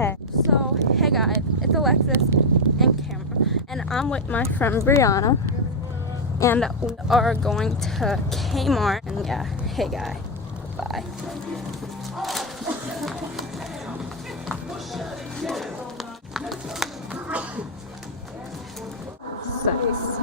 Okay, so hey guys, it's Alexis and Cameron, and I'm with my friend Brianna, and we are going to Kmart. And yeah, hey guy, bye. Nice.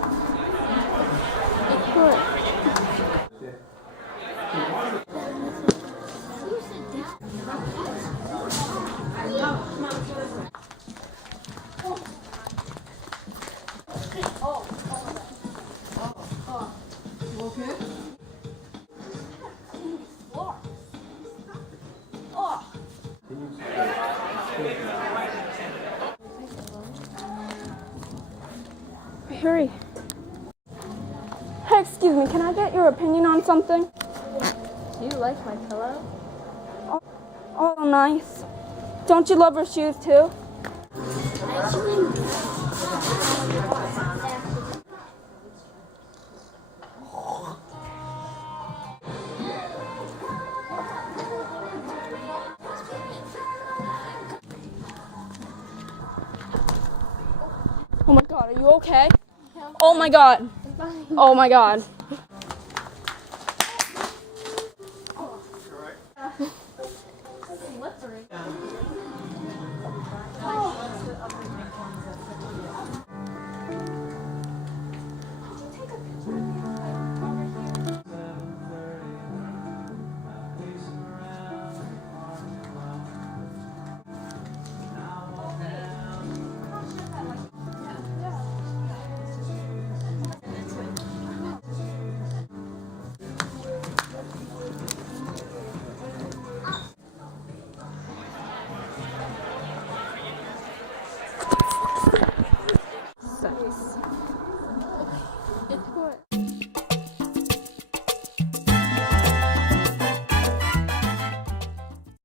Hurry. Hey, excuse me, can I get your opinion on something? Do you like my pillow? Oh, nice. Don't you love her shoes too? Oh my god, are you okay? Oh my god. Oh my god.